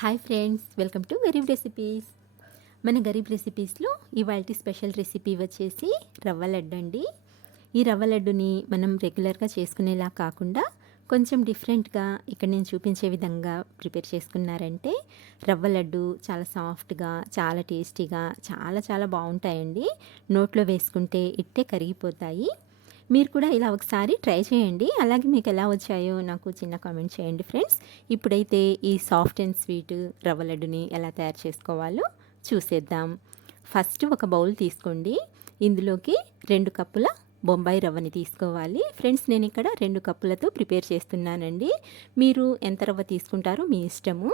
Hi friends, welcome to Garib recipes. మన గరీబ్ రెసిపీస్లో ఇవాల్టి special recipe వచ్చేసి రవ్వ లడ్డు అండి. ఈ రవ్వ లడ్డుని మనం రెగ్యులర్గా చేసుకునేలా కాకుండా కొంచెం డిఫరెంట్గా ఇక్కడ నేను చూపించే విధంగా ప్రిపేర్ చేసుకున్నారంటే రవ్వ లడ్డు చాలా సాఫ్ట్గా, చాలా టేస్టీగా, చాలా చాలా బాగుంటాయండి. నోట్లో వేసుకుంటే ఇట్టే కరిగిపోతాయి. మీరు కూడా ఇలా ఒకసారి ట్రై చేయండి. అలాగే మీకు ఎలా వచ్చాయో నాకు చిన్న కామెంట్ చేయండి ఫ్రెండ్స్. ఇప్పుడైతే ఈ సాఫ్ట్ అండ్ స్వీట్ రవ్వ లడ్డుని ఎలా తయారు చేసుకోవాలో చూసేద్దాం. ఫస్ట్ ఒక బౌల్ తీసుకోండి. ఇందులోకి 2 కప్పుల బొంబాయి రవ్వని తీసుకోవాలి. ఫ్రెండ్స్, నేను ఇక్కడ 2 కప్పులతో ప్రిపేర్ చేస్తున్నానండి. మీరు ఎంత రవ్వ తీసుకుంటారో మీ ఇష్టము.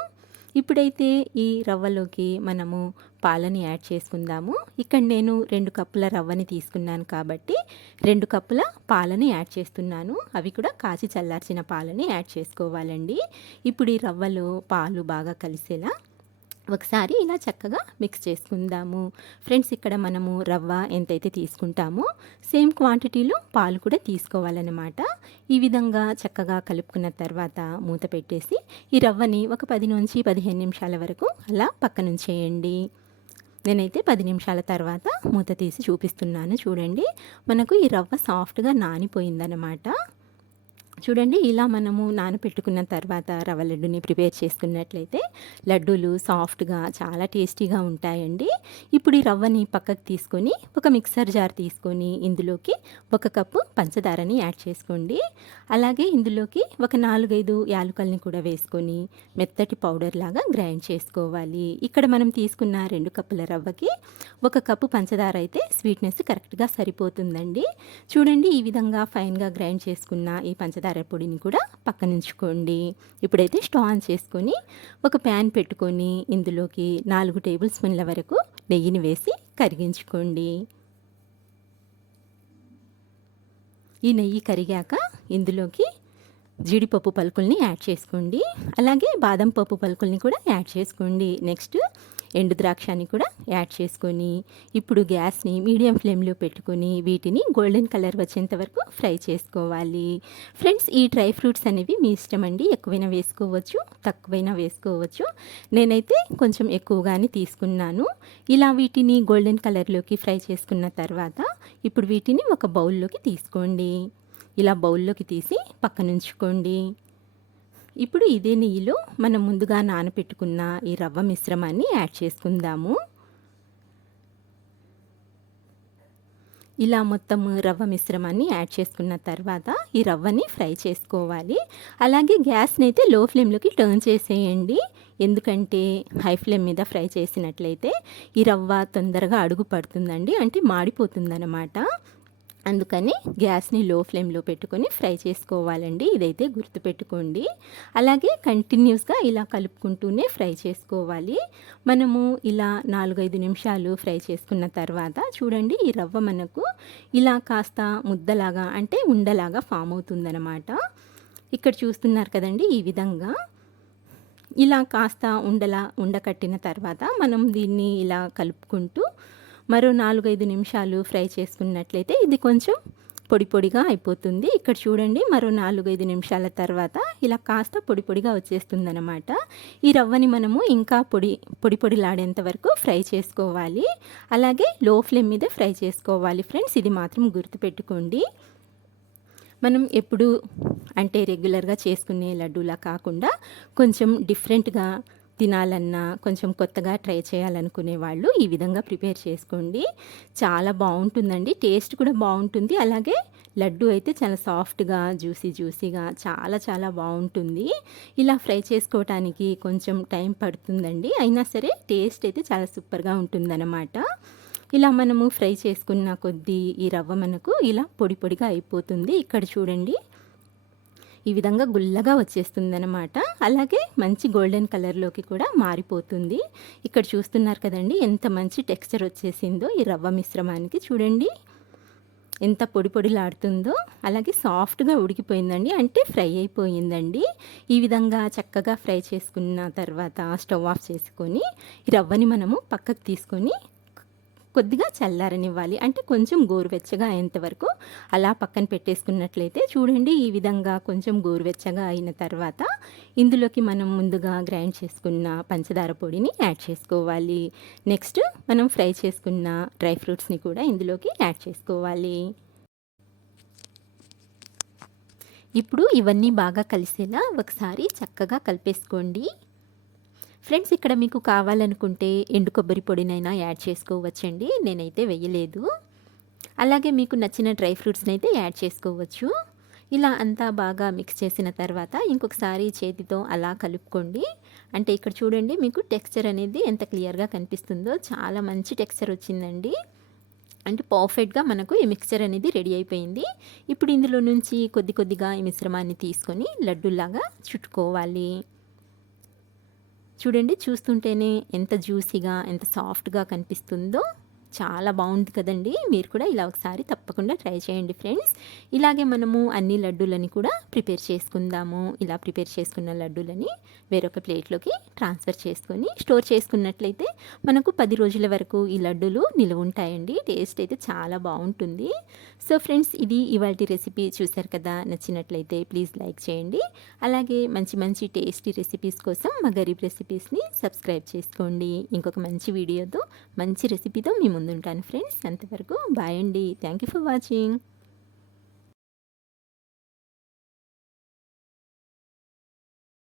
ఇప్పుడైతే ఈ రవ్వలోకి మనము పాలని యాడ్ చేసుకుందాము. ఇక్కడ నేను 2 కప్పుల రవ్వని తీసుకున్నాను కాబట్టి 2 కప్పుల పాలని యాడ్ చేస్తున్నాను. అవి కూడా కాచి చల్లార్చిన పాలని యాడ్ చేసుకోవాలండి. ఇప్పుడు ఈ రవ్వలో పాలు బాగా కలిసేలా ఒకసారి ఇలా చక్కగా మిక్స్ చేసుకుందాము. ఫ్రెండ్స్, ఇక్కడ మనము రవ్వ ఎంతైతే తీసుకుంటామో సేమ్ క్వాంటిటీలో పాలు కూడా తీసుకోవాలన్నమాట. ఈ విధంగా చక్కగా కలుపుకున్న తర్వాత మూత పెట్టేసి ఈ రవ్వని ఒక 10 నుంచి 15 నిమిషాల వరకు అలా పక్కనుంచేయండి. నేనైతే 10 నిమిషాల తర్వాత మూత తీసి చూపిస్తున్నాను. చూడండి, మనకు ఈ రవ్వ సాఫ్ట్గా నానిపోయిందన్నమాట. చూడండి, ఇలా మనము నానబెట్టుకున్న తర్వాత రవ్వ లడ్డుని ప్రిపేర్ చేసుకున్నట్లయితే లడ్డూలు సాఫ్ట్గా చాలా టేస్టీగా ఉంటాయండి. ఇప్పుడు ఈ రవ్వని పక్కకు తీసుకొని ఒక మిక్సర్ జార్ తీసుకొని ఇందులోకి 1 కప్పు పంచదారని యాడ్ చేసుకోండి. అలాగే ఇందులోకి ఒక 4-5 యాలకుల్ని కూడా వేసుకొని మెత్తటి పౌడర్ లాగా గ్రైండ్ చేసుకోవాలి. ఇక్కడ మనం తీసుకున్న 2 కప్పుల రవ్వకి 1 కప్పు పంచదార అయితే స్వీట్నెస్ కరెక్ట్గా సరిపోతుందండి. చూడండి, ఈ విధంగా ఫైన్గా గ్రైండ్ చేసుకున్న ఈ పంచదార పొడిని కూడా పక్కనుంచుకోండి. ఇప్పుడైతే స్టవ్ ఆన్ చేసుకొని ఒక ప్యాన్ పెట్టుకొని ఇందులోకి 4 టేబుల్ స్పూన్ల వరకు నెయ్యిని వేసి కరిగించుకోండి. ఈ నెయ్యి కరిగాక ఇందులోకి జీడిపప్పు పలుకుల్ని యాడ్ చేసుకోండి. అలాగే బాదం పప్పు పలుకుల్ని కూడా యాడ్ చేసుకోండి. నెక్స్ట్ ఎండు ద్రాక్షని కూడా యాడ్ చేసుకొని ఇప్పుడు గ్యాస్ని మీడియం ఫ్లేమ్లో పెట్టుకొని వీటిని గోల్డెన్ కలర్ వచ్చేంత వరకు ఫ్రై చేసుకోవాలి. ఫ్రెండ్స్, ఈ డ్రై ఫ్రూట్స్ అనేవి మీ ఇష్టం అండి. ఎక్కువైనా వేసుకోవచ్చు, తక్కువైనా వేసుకోవచ్చు. నేనైతే కొంచెం ఎక్కువగానే తీసుకున్నాను. ఇలా వీటిని గోల్డెన్ కలర్లోకి ఫ్రై చేసుకున్న తర్వాత ఇప్పుడు వీటిని ఒక బౌల్లోకి తీసుకోండి. ఇలా బౌల్లోకి తీసి పక్కనుంచుకోండి. ఇప్పుడు ఇదే నెయ్యిలో మనం ముందుగా నానబెట్టుకున్న ఈ రవ్వ మిశ్రమాన్ని యాడ్ చేసుకుందాము. ఇలా మొత్తం రవ్వ మిశ్రమాన్ని యాడ్ చేసుకున్న తర్వాత ఈ రవ్వని ఫ్రై చేసుకోవాలి. అలాగే గ్యాస్ని అయితే లో ఫ్లేమ్లోకి టర్న్ చేసేయండి. ఎందుకంటే హై ఫ్లేమ్ మీద ఫ్రై చేసినట్లయితే ఈ రవ్వ తొందరగా అడుగు పడుతుందండి, అంటే మాడిపోతుందన్నమాట. అందుకని గ్యాస్ని లో ఫ్లేమ్లో పెట్టుకొని ఫ్రై చేసుకోవాలండి. ఇదైతే గుర్తుపెట్టుకోండి. అలాగే కంటిన్యూస్గా ఇలా కలుపుకుంటూనే ఫ్రై చేసుకోవాలి. మనము ఇలా 4-5 నిమిషాలు ఫ్రై చేసుకున్న తర్వాత చూడండి, ఈ రవ్వ మనకు ఇలా కాస్త ముద్దలాగా, అంటే ఉండలాగా ఫామ్ అవుతుందన్నమాట. ఇక్కడ చూస్తున్నారు కదండి, ఈ విధంగా ఇలా కాస్త ఉండకట్టిన తర్వాత మనం దీన్ని ఇలా కలుపుకుంటూ మరో 4-5 నిమిషాలు ఫ్రై చేసుకున్నట్లయితే ఇది కొంచెం పొడి పొడిగా అయిపోతుంది. ఇక్కడ చూడండి, మరో 4-5 నిమిషాల తర్వాత ఇలా కాస్త పొడి పొడిగా వచ్చేస్తుందన్నమాట. ఈ రవ్వని మనము ఇంకా పొడిలాడేంత వరకు ఫ్రై చేసుకోవాలి. అలాగే లో ఫ్లేమ్ మీద ఫ్రై చేసుకోవాలి ఫ్రెండ్స్, ఇది మాత్రం గుర్తుపెట్టుకోండి. మనం ఎప్పుడు అంటే రెగ్యులర్గా చేసుకునే లడ్డూలా కాకుండా కొంచెం డిఫరెంట్గా తినాలన్నా, కొంచెం కొత్తగా ట్రై చేయాలనుకునే వాళ్ళు ఈ విధంగా ప్రిపేర్ చేసుకోండి. చాలా బాగుంటుందండి, టేస్ట్ కూడా బాగుంటుంది. అలాగే లడ్డు అయితే చాలా సాఫ్ట్గా, జ్యూసీగా చాలా చాలా బాగుంటుంది. ఇలా ఫ్రై చేసుకోవటానికి కొంచెం టైం పడుతుందండి, అయినా సరే టేస్ట్ అయితే చాలా సూపర్గా ఉంటుందన్నమాట. ఇలా మనము ఫ్రై చేసుకున్న కొద్దీ ఈ రవ్వ మనకు ఇలా పొడి పొడిగా అయిపోతుంది. ఇక్కడ చూడండి, ఈ విధంగా గుల్లగా వచ్చేస్తుందన్నమాట. అలాగే మంచి గోల్డెన్ కలర్లోకి కూడా మారిపోతుంది. ఇక్కడ చూస్తున్నారు కదండి, ఎంత మంచి టెక్స్చర్ వచ్చేసిందో ఈ రవ్వ మిశ్రమానికి. చూడండి ఎంత పొడిలాడుతుందో, అలాగే సాఫ్ట్గా ఉడికిపోయిందండి, అంటే ఫ్రై అయిపోయిందండి. ఈ విధంగా చక్కగా ఫ్రై చేసుకున్న తర్వాత స్టవ్ ఆఫ్ చేసుకొని ఈ రవ్వని మనము పక్కకు తీసుకొని కొద్దిగా చల్లారనివ్వాలి. అంటే కొంచెం గోరువెచ్చగా అయ్యేంత వరకు అలా పక్కన పెట్టేసుకున్నట్లయితే చూడండి, ఈ విధంగా కొంచెం గోరువెచ్చగా అయిన తర్వాత ఇందులోకి మనం ముందుగా గ్రైండ్ చేసుకున్న పంచదార పొడిని యాడ్ చేసుకోవాలి. నెక్స్ట్ మనం ఫ్రై చేసుకున్న డ్రై ఫ్రూట్స్ని కూడా ఇందులోకి యాడ్ చేసుకోవాలి. ఇప్పుడు ఇవన్నీ బాగా కలిసేలా ఒకసారి చక్కగా కలిపేసుకోండి. ఫ్రెండ్స్, ఇక్కడ మీకు కావాలనుకుంటే ఎండు కొబ్బరి పొడినైనా యాడ్ చేసుకోవచ్చండి. నేనైతే వేయలేదు. అలాగే మీకు నచ్చిన డ్రై ఫ్రూట్స్ని అయితే యాడ్ చేసుకోవచ్చు. ఇలా అంతా బాగా మిక్స్ చేసిన తర్వాత ఇంకొకసారి చేతితో అలా కలుపుకోండి. అంటే ఇక్కడ చూడండి, మీకు టెక్స్చర్ అనేది ఎంత క్లియర్గా కనిపిస్తుందో, చాలా మంచి టెక్స్చర్ వచ్చిందండి. అంటే పర్ఫెక్ట్గా మనకు ఈ మిక్స్చర్ అనేది రెడీ అయిపోయింది. ఇప్పుడు ఇందులో నుంచి కొద్ది కొద్దిగా ఈ మిశ్రమాన్ని తీసుకొని లడ్డూలాగా చుట్టుకోవాలి. చూడండి, చూస్తుంటేనే ఎంత జ్యూసీగా ఎంత సాఫ్ట్గా కనిపిస్తుందో, చాలా బాగుంది కదండి. మీరు కూడా ఇలా ఒకసారి తప్పకుండా ట్రై చేయండి ఫ్రెండ్స్. ఇలాగే మనము అన్ని లడ్డూలని కూడా ప్రిపేర్ చేసుకుందాము. ఇలా ప్రిపేర్ చేసుకున్న లడ్డూలని వేరొక ప్లేట్లోకి ట్రాన్స్ఫర్ చేసుకొని స్టోర్ చేసుకున్నట్లయితే మనకు 10 రోజుల వరకు ఈ లడ్డూలు నిలువ ఉంటాయండి. టేస్ట్ అయితే చాలా బాగుంటుంది. సో ఫ్రెండ్స్, ఇది ఇవాల్టి రెసిపీ చూశారు కదా. నచ్చినట్లయితే ప్లీజ్ లైక్ చేయండి. అలాగే మంచి మంచి టేస్టీ రెసిపీస్ కోసం మా గరీబ్ రెసిపీస్ని సబ్స్క్రైబ్ చేసుకోండి. ఇంకొక మంచి వీడియోతో మంచి రెసిపీతో మీ ముందుంటాను ఫ్రెండ్స్. అంతవరకు బాయ్ అండి. Thank you for watching.